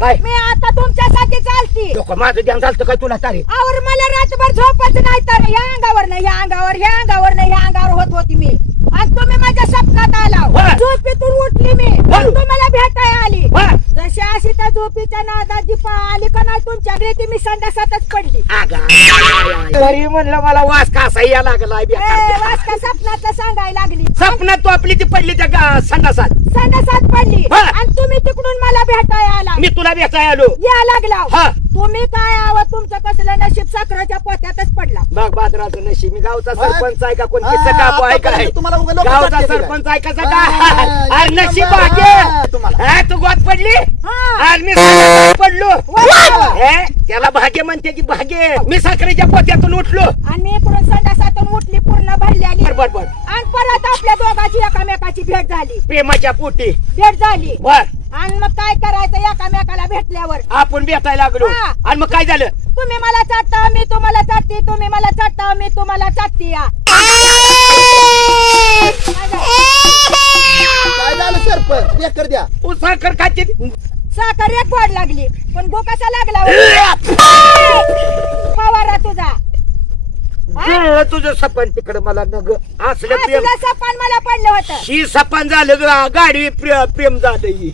काय? मी आता तुमच्यासाठी चालती. लोक माझं ध्यान झालं काय तुला तारे? आवर मला रातभर झोपच नाही तर ह्या अंगावर नाही ह्या अंगावर ह्या अंगावर नाही ह्या अंगावर होत होती मी. आज तुम्ही माझ्या स्वप्नात आला. बर. झोपेतून उठली मी. बर. तुम्हाला भेटायला आली. बर. जशी अशी त्या झोपीच्या नादात जी आली का नाही तुमच्या घरी मी संडासातच पडली. तरी म्हणलं मला वास कसा या लागला वाच का स्वप्नातलं सांगायला लागली. सपनात तू आपली ती पडली त्या संडासात. संडासात पडली बर. आणि तुम्ही तिकडून मला भेटायला आला. मी तुला भेटायला आलो. या लागला. हा. तुम्ही काय आव तुमचं कसलं नशीब साखरेच्या पोत्यातच पडला. बघ बादराचं नशीब. मी गावचा हा. सरपंच आहे का कोण हा, किस्सा कापू आहे काय? आतापर्यंत तुम्हाला उगा लोकं गावचा टाकते सरपंच आहे कसा हा, का? अरे नशीब हा, भाग्य. तुम्हाला. हा, तू गोत पडली हा. आज मी संडासात पडलो. वा. हे, त्याला भाग्य म्हणते की भाग्य. मी साखरेच्या पोत्यातून उठलो. आणि मी इकडून संडासातून उठली पूर्ण भरलेली. बरोबर. आणि परत आपल्या दोघांची एकामेकाची भेट झाली. प्रेमाच्या पोटी. भेट झाली. बर. आणि मग काय करायचं एकामेकाला भेटल्यावर? आपण भेटायला लागलो. हा. आणि मग काय झालं? तुम्ही मला चाटता मी तुम्हाला चाटते तुम्ही मला चाटता मी तुम्हाला चाटते या. काय झालं सरपंच? एकर द्या. तू साखर खाते. साखर एक गोड लागली पण गो कसा लागला पवारा तुझा. जुळलं तुझं सपन तिकडे मला नग असलं प्रेम. तुला सपान मला पडलं होतं. ही सपन झालं गाडी प्रेम झालं ही.